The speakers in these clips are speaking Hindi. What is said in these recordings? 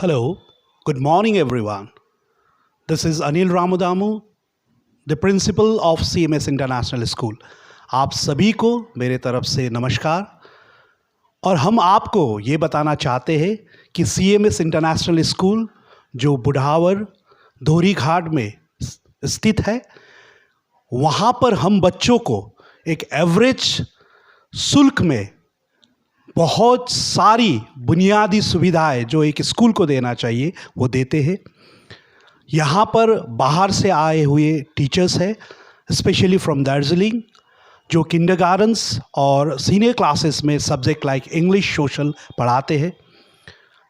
Hello, good morning everyone. This is Anil Ramudamu, the principal of CMS International School. आप सभी को मेरे तरफ से नमस्कार और हम आपको ये बताना चाहते हैं कि CMS इंटरनेशनल स्कूल जो बुढ़ावर धोरी घाट में स्थित है, वहाँ पर हम बच्चों को एक एवरेज शुल्क में बहुत सारी बुनियादी सुविधाएं जो एक स्कूल को देना चाहिए वो देते हैं। यहाँ पर बाहर से आए हुए टीचर्स हैं, स्पेशली फ्रॉम दार्जिलिंग, जो किंडरगार्टन्स और सीनियर क्लासेस में सब्जेक्ट लाइक इंग्लिश सोशल पढ़ाते हैं।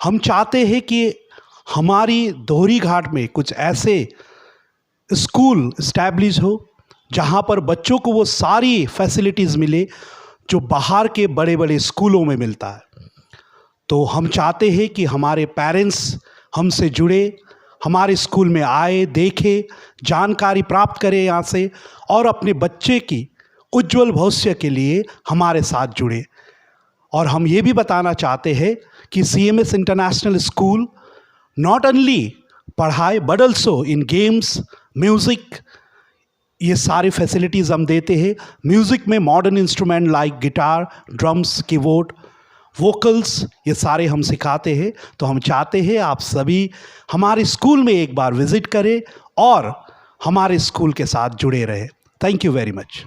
हम चाहते हैं कि हमारी धोरी घाट में कुछ ऐसे स्कूल इस्टेब्लिश हो जहाँ पर बच्चों को वो सारी फैसिलिटीज़ मिले जो बाहर के बड़े बड़े स्कूलों में मिलता है। तो हम चाहते हैं कि हमारे पेरेंट्स हमसे जुड़े, हमारे स्कूल में आए, देखें, जानकारी प्राप्त करें यहाँ से और अपने बच्चे की उज्जवल भविष्य के लिए हमारे साथ जुड़े। और हम ये भी बताना चाहते हैं कि CMS international school not only पढ़ाए but also in games, music, ये सारी फैसिलिटीज़ हम देते हैं। म्यूज़िक में modern instrument like guitar, drums, keyboard, vocals, ये सारे हम सिखाते हैं। तो हम चाहते हैं आप सभी हमारे स्कूल में एक बार विज़िट करें और हमारे स्कूल के साथ जुड़े रहें। Thank you very much.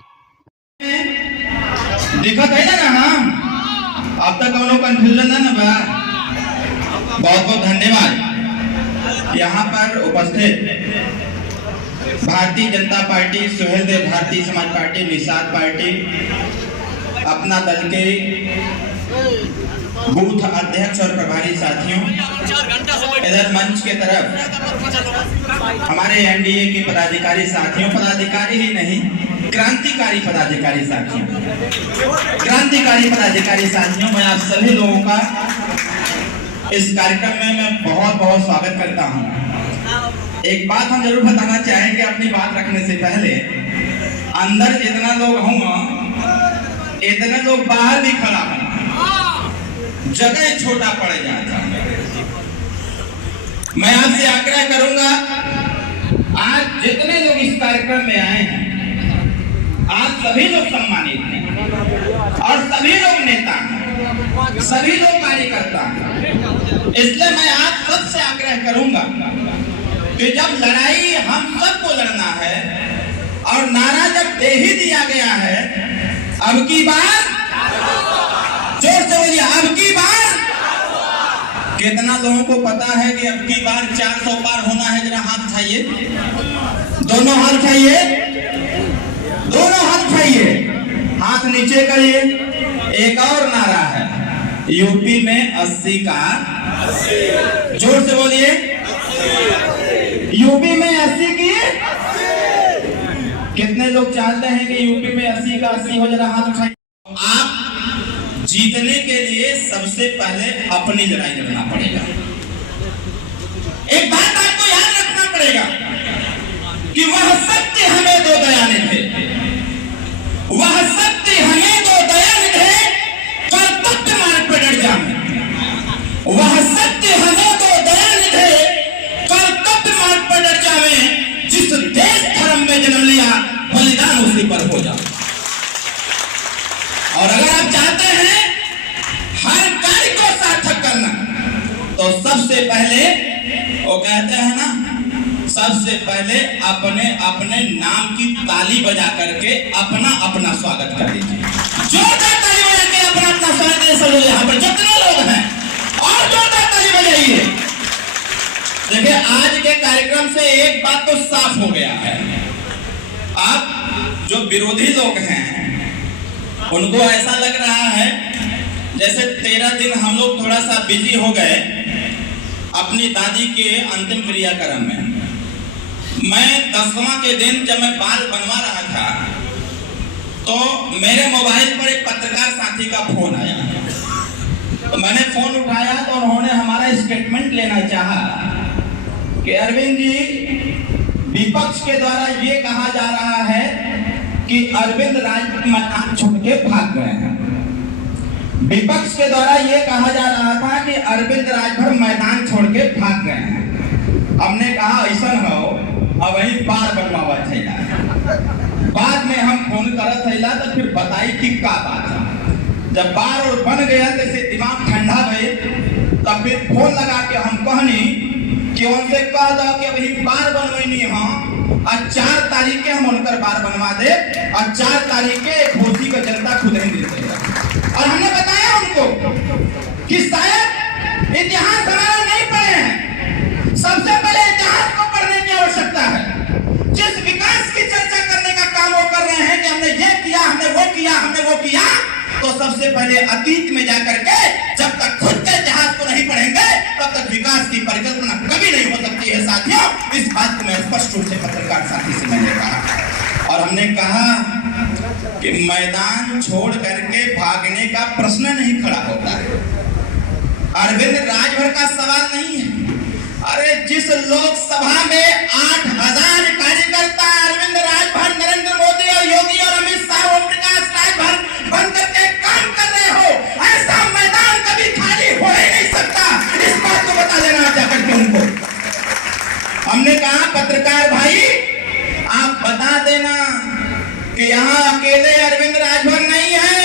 देखा था ना हम अब तक कोनो कंफ्यूजन ना बा। बहुत बहुत धन्यवाद। यहाँ पर उपस्थित Bharatiya Janata party, Suhel Dev Bharatiya Samaj party, Nishad party, अपना दल के बूथ अध्यक्ष और प्रभारी साथियों, इधर मंच के तरफ हमारे एनडीए के पदाधिकारी साथियों, पदाधिकारी ही नहीं क्रांतिकारी पदाधिकारी साथियों, मैं आप सभी लोगों का इस कार्यक्रम में मैं बहुत बहुत स्वागत करता हूं। एक बात हम जरूर बताना चाहेंगे अपनी बात रखने से पहले, अंदर जितना लोग होंगे इतने लोग बाहर भी खड़ा होंगे, जगह छोटा पड़ जाता है। मैं आपसे आग्रह करूंगा, आज जितने लोग इस कार्यक्रम में आए हैं, आज सभी लोग सम्मानित हैं और सभी लोग नेता हैं, सभी लोग कार्यकर्ता हैं। इसलिए मैं आप सबसे आग्रह करूंगा कि जब लड़ाई हम सबको लड़ना है और नारा जब दे ही दिया गया है, अब की बार जोर से बोलिए, अब की बार। कितना लोगों को पता है कि अब की बार 400 पार होना है? जरा हाथ उठाइए, दोनों हाथ उठाइए, दोनों हाथ उठाइए, हाथ नीचे करिए। एक और नारा है, यूपी में 80 का, जोर से बोलिए, यूपी में 80 की। कितने लोग चाहते हैं कि यूपी में 80 का 80 हो? जरा हाथ उठाइए। आप जीतने के लिए सबसे पहले अपनी लड़ाई लड़ना पड़ेगा। एक बात आपको याद रखना पड़ेगा कि वह सत्य हमें दो दयाने थे, वह सत्य हमें दो दयाने थे, कर्तव्य मार्ग पर डट जाए। वह सत्य हमें दो दयाने थे, कर्तव्य मार्ग पर डट जाए। जिस देश धर्म में जन्म लिया, बलिदान उसी पर हो जाए। और अगर आप चाहते हैं हर कार्य को सार्थक करना, तो सबसे पहले वो कहते हैं ना, सबसे पहले अपने अपने नाम की ताली बजा करके अपना अपना स्वागत कर लीजिए। जोरदार ताली बजा के अपना अपना स्वागत करें। सब लोग यहाँ पर जितने लोग हैं, और जोरदार ताली बजाइए। देखिए, आज के कार्यक्रम से एक बात तो साफ हो गया है। आप जो विरोधी लोग हैं उनको ऐसा लग रहा है जैसे 13 दिन हम लोग थोड़ा सा बिजी हो गए अपनी दादी के अंतिम क्रियाक्रम में। मैं 10वां के दिन जब मैं बाल बनवा रहा था, तो मेरे मोबाइल पर एक पत्रकार साथी का फोन आया। तो मैंने फोन उठाया तो उन्होंने हमारा स्टेटमेंट लेना चाहा कि अरविंद जी, विपक्ष के द्वारा ये कहा जा रहा है कि अरविंद राजभर मैदान छोड़ के भाग गए हैं। विपक्ष के द्वारा ये कहा जा रहा था कि अरविंद राजभर मैदान छोड़ के भाग गए हैं। हमने कहा ऐसा हो अब वही बार बनवावा चाहिए। बाद में हम फोन करत थैला तो फिर बताई कि का बात है। जब बार और बन गया तो दिमाग ठंडा भई, तब फिर फोन लगा के हम कहनी कि उनसे कह दो कि वही बार बनवैनी हाँ और 4 तारीख के हम उनकर बार बनवा दे और 4 तारीख के घोसी का जनता खुद ही दे देगा। और हमने बताया उनको कि शायद इतिहास हमारा नहीं पढ़े हैं, सबसे पहले इतिहास को पढ़ने की आवश्यकता है। जिस विकास की चर्चा करने का काम वो कर रहे हैं कि हमने ये किया, हमने वो किया, हमने वो किया, तो सबसे पहले अतीत में जाकर के जब तक खुद के इतिहास को नहीं पढ़ेंगे तब तक विकास की परिकल्पना कभी नहीं हो सकती है। साथियों, इस बात को मैं स्पष्ट रूप से पत्रकार साथी से मैंने कहा। और हमने कहा कि मैदान छोड़ करके भागने का प्रश्न नहीं खड़ा होता है। अरविंद राजभर का सवाल नहीं है। अरे जिस लोकसभा में 8000 कार्यकर्ता अरविंद राजभर, नरेंद्र मोदी और योगी और अमित शाह, ओम प्रकाश राजभर बन करके काम कर रहे हो, ऐसा मैदान कभी खाली हो ही नहीं सकता। इस बात को बता देना जाकर के उनको। हमने कहा पत्रकार भाई आप बता देना कि यहाँ अकेले अरविंद राजभर नहीं है,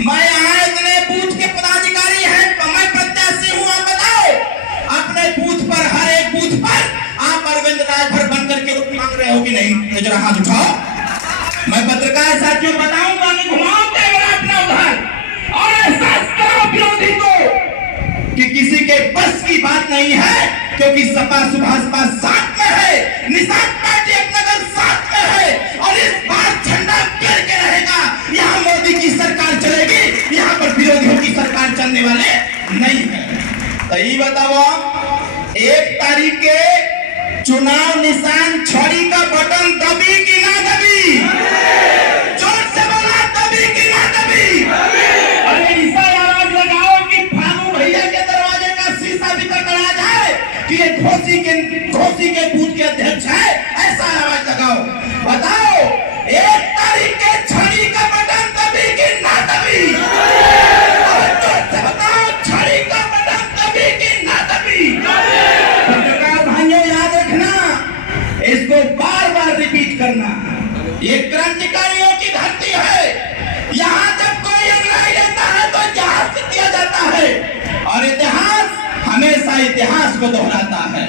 मैं यहाँ इतने बूथ के पदाधिकारी हैं, मैं प्रत्याशी हूँ। आप बताओ अपने बूथ पर, हर एक बूथ पर आप अरविंद राजभर बन करके वोट मांग रहे हो कि नहीं? तो जरा हाथ उठाओ। मैं पत्रकार साथियों बताऊंगा कि घुमाओ कैमरा अपना उधर और एहसास करो विरोधी को कि किसी के बस की बात नहीं है, क्योंकि सपा सुभाषपा साथ में है, निषाद पार्टी अपना साथ में है और इस बार झंडा गिर के रहेगा। यहाँ मोदी की सरकार चलेगी, यहाँ पर विरोधियों की सरकार चलने वाले नहीं है। तो ये बताओ 1 तारीख के चुनाव निशान छड़ी का बटन दबी कि ना दबी? जोर से बोला, दबी कि ना दबी? अरे ऐसा आवाज लगाओ कि फानू भैया के दरवाजे का शीशा भी कड़ा जाए कि ये घोसी के बूथ के अध्यक्ष है, ऐसा आवाज लगाओ। बताओ 1 तारीख के छड़ी का बटन दबी कि ना दबी? जोर से बताओ, छड़ी का बटन दबी कि ना दबी? पत्रकार भाइयों याद रखना, इसको बार बार रिपीट करना। ये क्रांतिकारियों की धरती है, यहाँ जब कोई अन्याय लेता है तो इतिहास दिया जाता है और इतिहास हमेशा इतिहास को दोहराता है।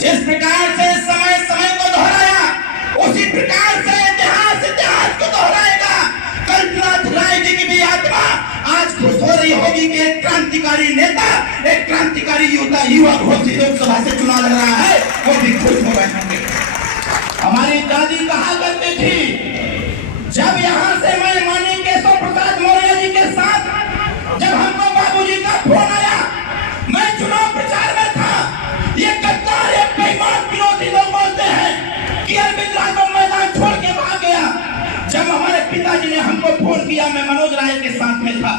जिस प्रकार से समय समय को दोहराया, उसी प्रकार से इतिहास इतिहास को दोहराएगा। कल्पनाथ राय जी की भी आत्मा आज खुश हो रही होगी कि एक क्रांतिकारी नेता, एक क्रांतिकारी युवा घोषित लोकसभा से चुनाव लड़ रहा है, वो भी खुश हो रहे होंगे। हमारी दादी कहा करती थी, जब यहाँ से मैं माननीय केशव प्रसाद मौर्य जी के साथ जब हमको बाबूजी का फोन आया, मैं चुनाव प्रचार में था, ये गद्दार एक बेईमान विरोधी लोग बोलते हैं कि अरविंद राजभर मैदान छोड़ के भाग गया। जब हमारे पिताजी ने हमको फोन किया, मैं मनोज राय के साथ में था,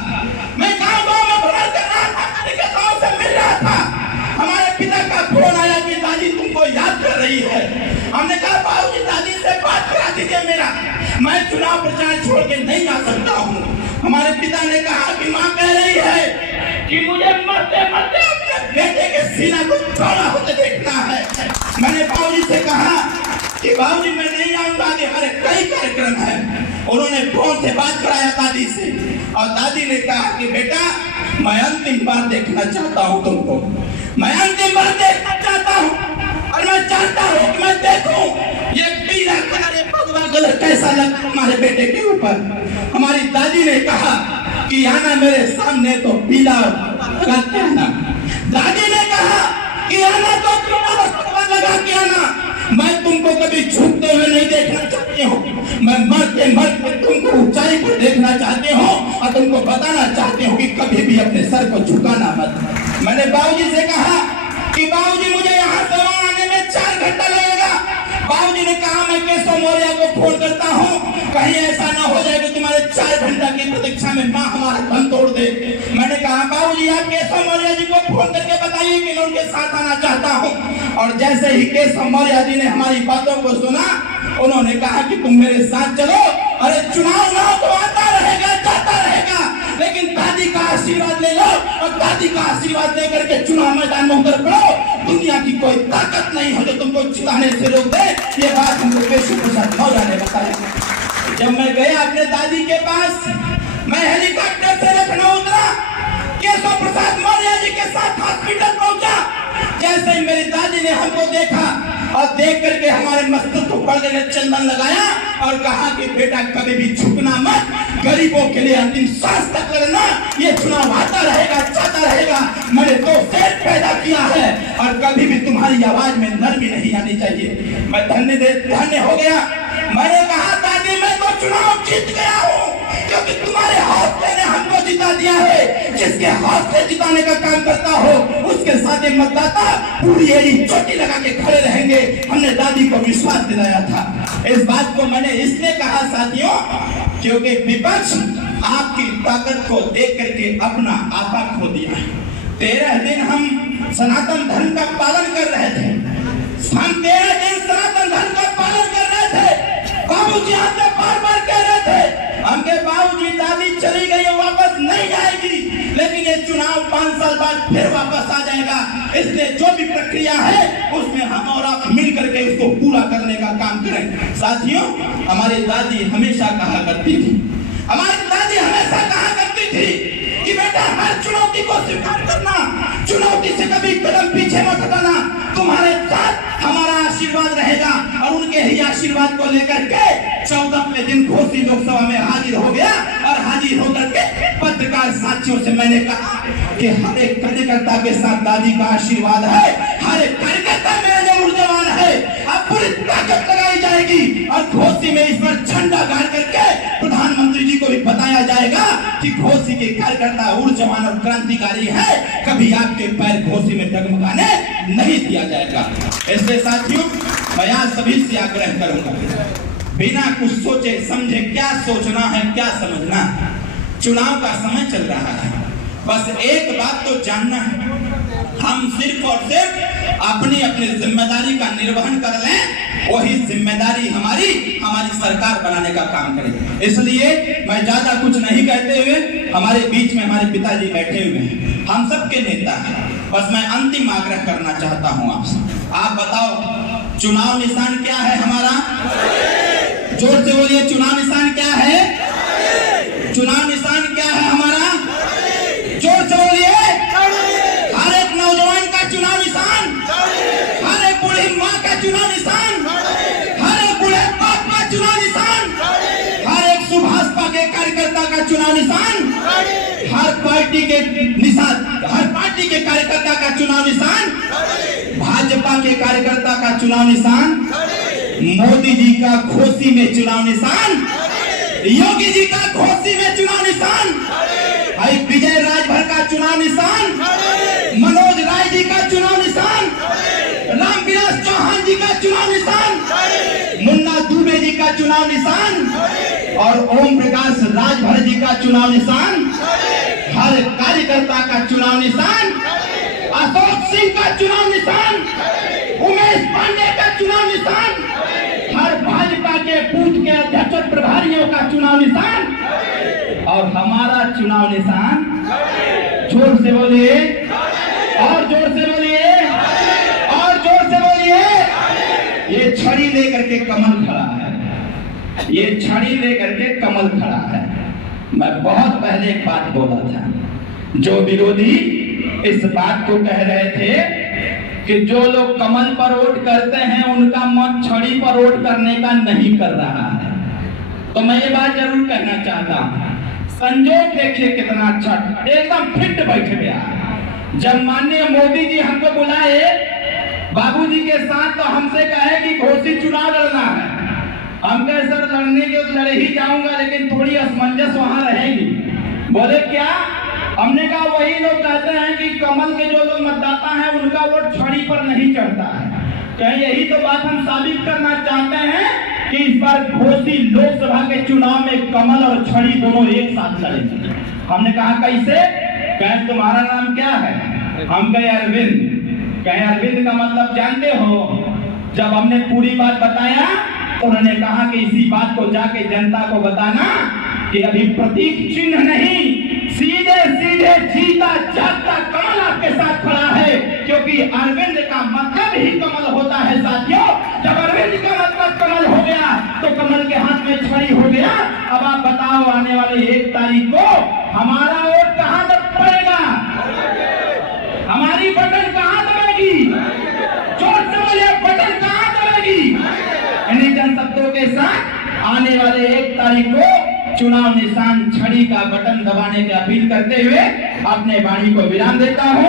मैं गाँव में भ्रमण कर रहा था, कार्यकर्ताओं से मिल रहा था, हमारे पिता का फोन आया कि दादी तुमको याद कर रही है। हमने कहा बाबूजी दादी से बात करा दीजिए मेरा, मैं चुनाव प्रचार छोड़ के नहीं आ सकता हूँ। हमारे पिता ने कहा कि माँ कह रही है कि मुझे मरते मरते अपने बेटे के सीना को चौड़ा होते देखना है। मैंने बाबूजी से कहा कि बाबूजी मैं नहीं आऊंगा, कि हमारे कई कार्यक्रम है। उन्होंने फोन से बात कराया दादी से और दादी ने कहा कि बेटा मैं अंतिम बार देखना चाहता हूँ तुमको, मैं अंतिम बार देखना चाहता हूँ और मैं चाहता हूँ कि मैं देखूं ये पीला भगवा कलर कैसा लगता हमारे बेटे के ऊपर। हमारी दादी ने कहा कि आना मेरे सामने तो पीला लगा के आना। दादी ने कहा कि आना तो पीला लगा के आना। मैं तुमको कभी झुकते हुए नहीं देखना चाहती हूँ, मैं मरते मरते तुमको ऊंचाई पर देखना चाहती हूँ और तुमको बताना चाहती हूँ कि कभी भी अपने सर को झुकाना मत। मैंने बाबूजी से कहा कि बाबूजी मुझे यहाँ से वहाँ आने में 4 घंटा लगेगा। बाबूजी ने कहा मैं केशव मौर्य को फोन करता हूँ, कहीं ऐसा ना हो जाए कि तुम्हारे 4 घंटा की प्रतीक्षा में माँ हमारा दम तोड़ दे। मैंने कहा बाबूजी आप केशव मौर्य जी को फोन करके बताइए कि मैं उनके साथ आना चाहता हूँ। और जैसे ही केशव मौर्य जी ने हमारी बातों को सुना, उन्होंने कहा कि तुम मेरे साथ चलो। अरे चुनाव ना तो आता रहेगा जाता रहेगा, लेकिन दादी का आशीर्वाद ले लो और दादी का आशीर्वाद लेकर के चुनाव मैदान में उतर पड़ो। दुनिया की कोई ताकत नहीं है जो तुमको जिताने से रोक दे। ये बात हमको पेशू प्रसाद मौर्य ने बताया। जब मैं गया अपने दादी के पास, मैं हेलीकॉप्टर से लखनऊ उतरा, केशव प्रसाद मौर्य जी के साथ हॉस्पिटल पहुंचा। जैसे ही मेरी दादी ने हमको देखा और देख करके हमारे मस्तक को पर्दे में चंदन लगाया और कहा कि बेटा कभी भी झुकना मत, गरीबों के लिए अंतिम सांस तक लड़ना, ये चुनाव आता रहेगा, चलता रहेगा। मैंने 2 सेठ पैदा किया है और कभी भी तुम्हारी आवाज में नरमी नहीं आनी चाहिए। मैं धन्य हो गया। मैंने कहा दादी मैं तो चुनाव जीत गया हूँ क्योंकि तुम्हारे हौसले ने हमको जिता दिया है। जिसके हौसले जिताने का काम करता हो उसके साथ मतदाता पूरी एड़ी चोटी लगा के खड़े रहेंगे। हमने दादी को विश्वास दिलाया था। इस बात को मैंने इसलिए कहा साथियों क्योंकि विपक्ष आपकी ताकत को देख करके अपना आपा खो दिया। 13 दिन हम सनातन धर्म का पालन कर रहे थे। हम 13 दिन सनातन धर्म का पालन कर रहे थे। बाबूजी हमसे बार-बार कह रहे थे हमके बाबूजी दादी चली गई और वापस नहीं आएगी, लेकिन ये चुनाव 5 साल बाद फिर वापस आ जाएगा। इसलिए जो भी प्रक्रिया है उसमें हम और आप मिल करके उसको पूरा करने का काम करें। साथियों हमारी दादी हमेशा कहा करती थी, हमारी दादी हमेशा कहा करती थी कि बेटा हर चुनौती को स्वीकार करना, चुनौती से कभी कदम पीछे मत हटाना, तुम्हारे साथ हमारा आशीर्वाद रहेगा। और उनके ही आशीर्वाद को लेकर के 14वें दिन घोसी लोकसभा में हाजिर हो गया और हाजिर होकर के पत्रकार साथियों से मैंने कहा कि हर एक कार्यकर्ता के साथ दादी का आशीर्वाद है, हर एक कार्यकर्ता मेरा जो ऊर्जावान है। अब पूरी ताकत लगाई जाएगी और घोसी में इस पर झंडा गाड़ करके प्रधानमंत्री जी को भी बताया जाएगा कि घोसी के कार्यकर्ता ऊर्जावान और क्रांतिकारी है, कभी आपके पैर घोसी में डगमगाने नहीं दिया जाएगा। इसलिए साथियों मैं आज सभी से आग्रह करूंगा, बिना कुछ सोचे समझे क्या सोचना है क्या समझना है। चुनाव का समय चल रहा है, बस एक बात तो जानना है, हम सिर्फ और सिर्फ अपनी अपनी जिम्मेदारी का निर्वहन कर लें, वही जिम्मेदारी हमारी सरकार बनाने का काम करें। इसलिए मैं ज्यादा कुछ नहीं कहते हुए, हमारे बीच में हमारे पिताजी बैठे हुए हैं, हम सबके नेता हैं, बस मैं अंतिम आग्रह करना चाहता हूं आपसे। आप बताओ चुनाव निशान क्या है हमारा? जोर से बोलिए, चुनाव निशान क्या है? चुनाव निशान क्या है हमारा? जोर से बोलिए। हर एक नौजवान का चुनाव निशान, हर एक बूढ़ी माँ का चुनाव निशान, हर एक बूढ़े बाप का चुनाव निशान, हर एक सुभाषपा के कार्यकर्ता का चुनाव निशान, हर पार्टी के कार्यकर्ता का चुनाव निशान, भाजपा के कार्यकर्ता का चुनाव निशान, मोदी जी का घोसी में चुनाव निशान, योगी जी का घोसी में चुनाव निशान, भाई विजय राजभर का चुनाव निशान, मनोज राय जी का चुनाव निशान, रामविलास चौहान जी का चुनाव निशान, मुन्ना दुबे जी का चुनाव निशान और ओम प्रकाश राजभर जी का चुनाव निशान, हर कार्यकर्ता का चुनाव निशान, अशोक सिंह का चुनाव निशान, उमेश पांडे का चुनाव निशान, हर भाजपा के बूथ के अध्यक्ष और प्रभारियों का चुनाव निशान और हमारा चुनाव निशान। जोर से बोलिए और जोर से बोलिए और जोर से बोलिए। ये छड़ी लेकर के कमल खड़ा है, ये छड़ी लेकर के कमल खड़ा है। मैं बहुत पहले एक बात बोला था, जो विरोधी इस बात को कह रहे थे कि जो लोग कमल पर वोट करते हैं उनका मन छड़ी पर वोट करने का नहीं कर रहा है, तो मैं ये बात जरूर कहना चाहता हूँ। संजोग देखिए कितना अच्छा, एकदम फिट बैठ गया। जब माननीय मोदी जी हमको बुलाए बाबूजी के साथ, तो हमसे कहे कि घोसी चुनाव लड़ना है। हम कहे सर लड़ने के लड़ ही जाऊंगा, लेकिन थोड़ी असमंजस वहां रहेगी। बोले क्या? हमने कहा वही लोग कहते हैं कि कमल के जो लोग मतदाता हैं उनका वोट छड़ी पर नहीं चढ़ता है। कहीं यही तो बात हम साबित करना चाहते हैं कि इस बार घोसी लोकसभा के चुनाव में कमल और छड़ी दोनों एक साथ लड़ेंगे। हमने कहा कैसे? कहें तुम्हारा नाम क्या है? हम कहे अरविंद। कहें अरविंद का मतलब जानते हो? जब हमने पूरी बात बताया तो उन्होंने कहा कि इसी बात को जाके जनता को बताना कि अभी प्रतीक चिन्ह नहीं, ये जीता जागता कमल आपके साथ खड़ा है, क्योंकि अरविंद का मतलब ही कमल होता है साथियों। जब अरविंद का मतलब कमल हो गया तो कमल के हाथ में छड़ी हो गया। अब आप बताओ, आने वाले 1 तारीख को हमारा वोट कहां तक पड़ेगा, हमारी बटन कहां दबेगी, जोर से बोलिए, बटन कहां दबेगी। इन्हीं जन शब्दों के साथ आने वाले 1 तारीख को चुनाव निशान छड़ी का बटन दबाने की अपील करते हुए अपने वाणी को विराम देता हूं।